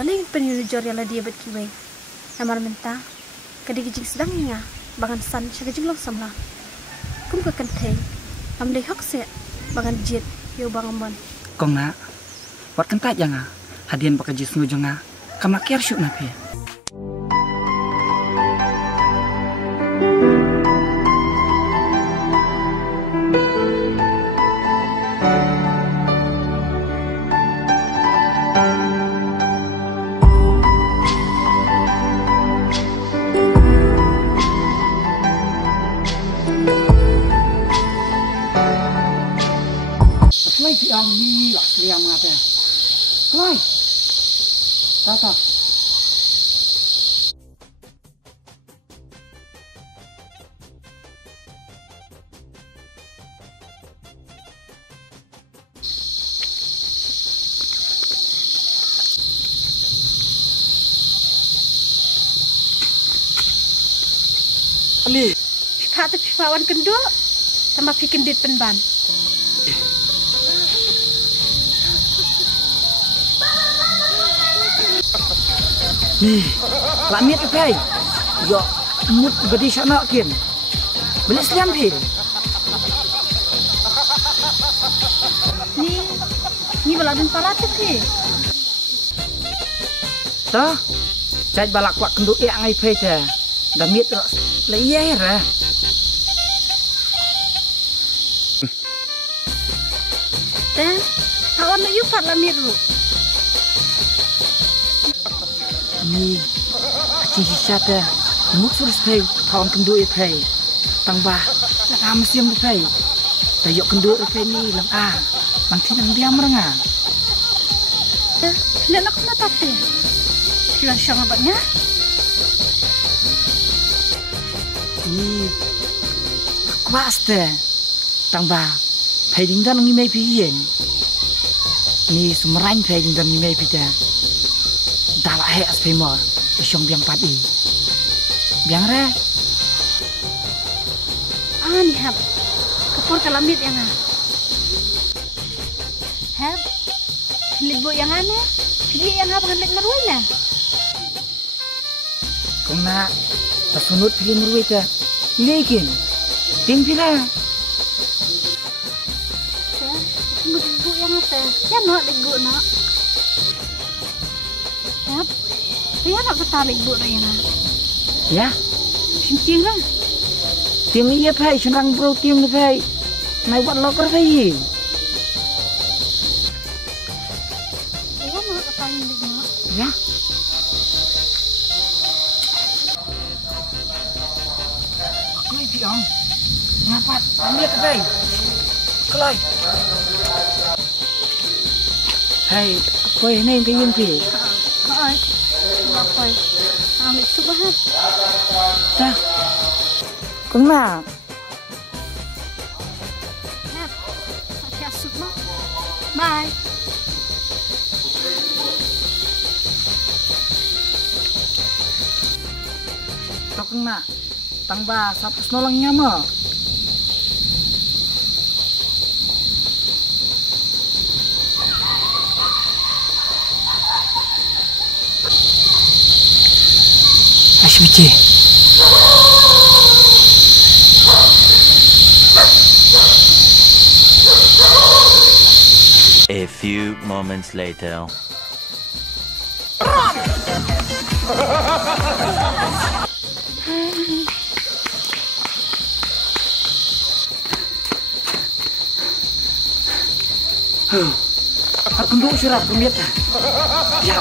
Balik penjujur yang dia buat kiwai. Namar minta, kadi gijing sedang nga, bangan san siya gijing long samla. Kum ka kantay, amday hokse, bangan jit, yo bangan mon. Kong na, wat kantay nga, hadian baka jis ngujong nga, kamakir syuk na pi. Kelai piang ni lah liam ngata. Kelai. Tata. Ali. Kata pifawan kendo, tambah bikin dit penban. Nih, lamit apa? Yo, mut gede sana kin. Beli seliam pi. Ni baladun pala tu pi. Toh, cai balak kuat kenduk yang ngai pi dah. Damit leyeh lah. Teh, kawan nak yupat lamit lu. Ni, kecil sisa dah. Mut suruh pi, kawan kenduk pi. Tangba, nak amas yang pi. Tayok kenduk pi ni lang Nanti nang dia merengah. Lihat nak mata teh. Kira syang abangnya. Ni, kuas dah. Tangba, pi dingdan ngi mai pi yen. Ni sumerain pi dingdan ngi mai pi dah. Dalam as pemor, syong biang padi. Biang re. Ni hab. Kapur kalamit yang hab. Libu yang aneh. Pilih yang hab ngelik meruai lah. Kung na, tasunod pilih meruai dah. Lekin, ting pila. Libu yang apa? Yang nak libu nak. Hab. Dia nak bertarik libu nak yang Ya? Cincin lah. Ting iya pai, senang bro ting pai. Nai wat loker pai. Dia nak bertarik libu nak. Ya? Kelai piang. Ngapat, ambil ke pai. Kelai. Hai, kau ini yang kau pi. Hai. Apa? Ambil subahat. Dah. Kung na. Hab. Pakai asup mak. Bye. Kung na. Tangba, sapos nolongnya mo. Asmici. A few moments later. Aku nduk surat pemit. Ya.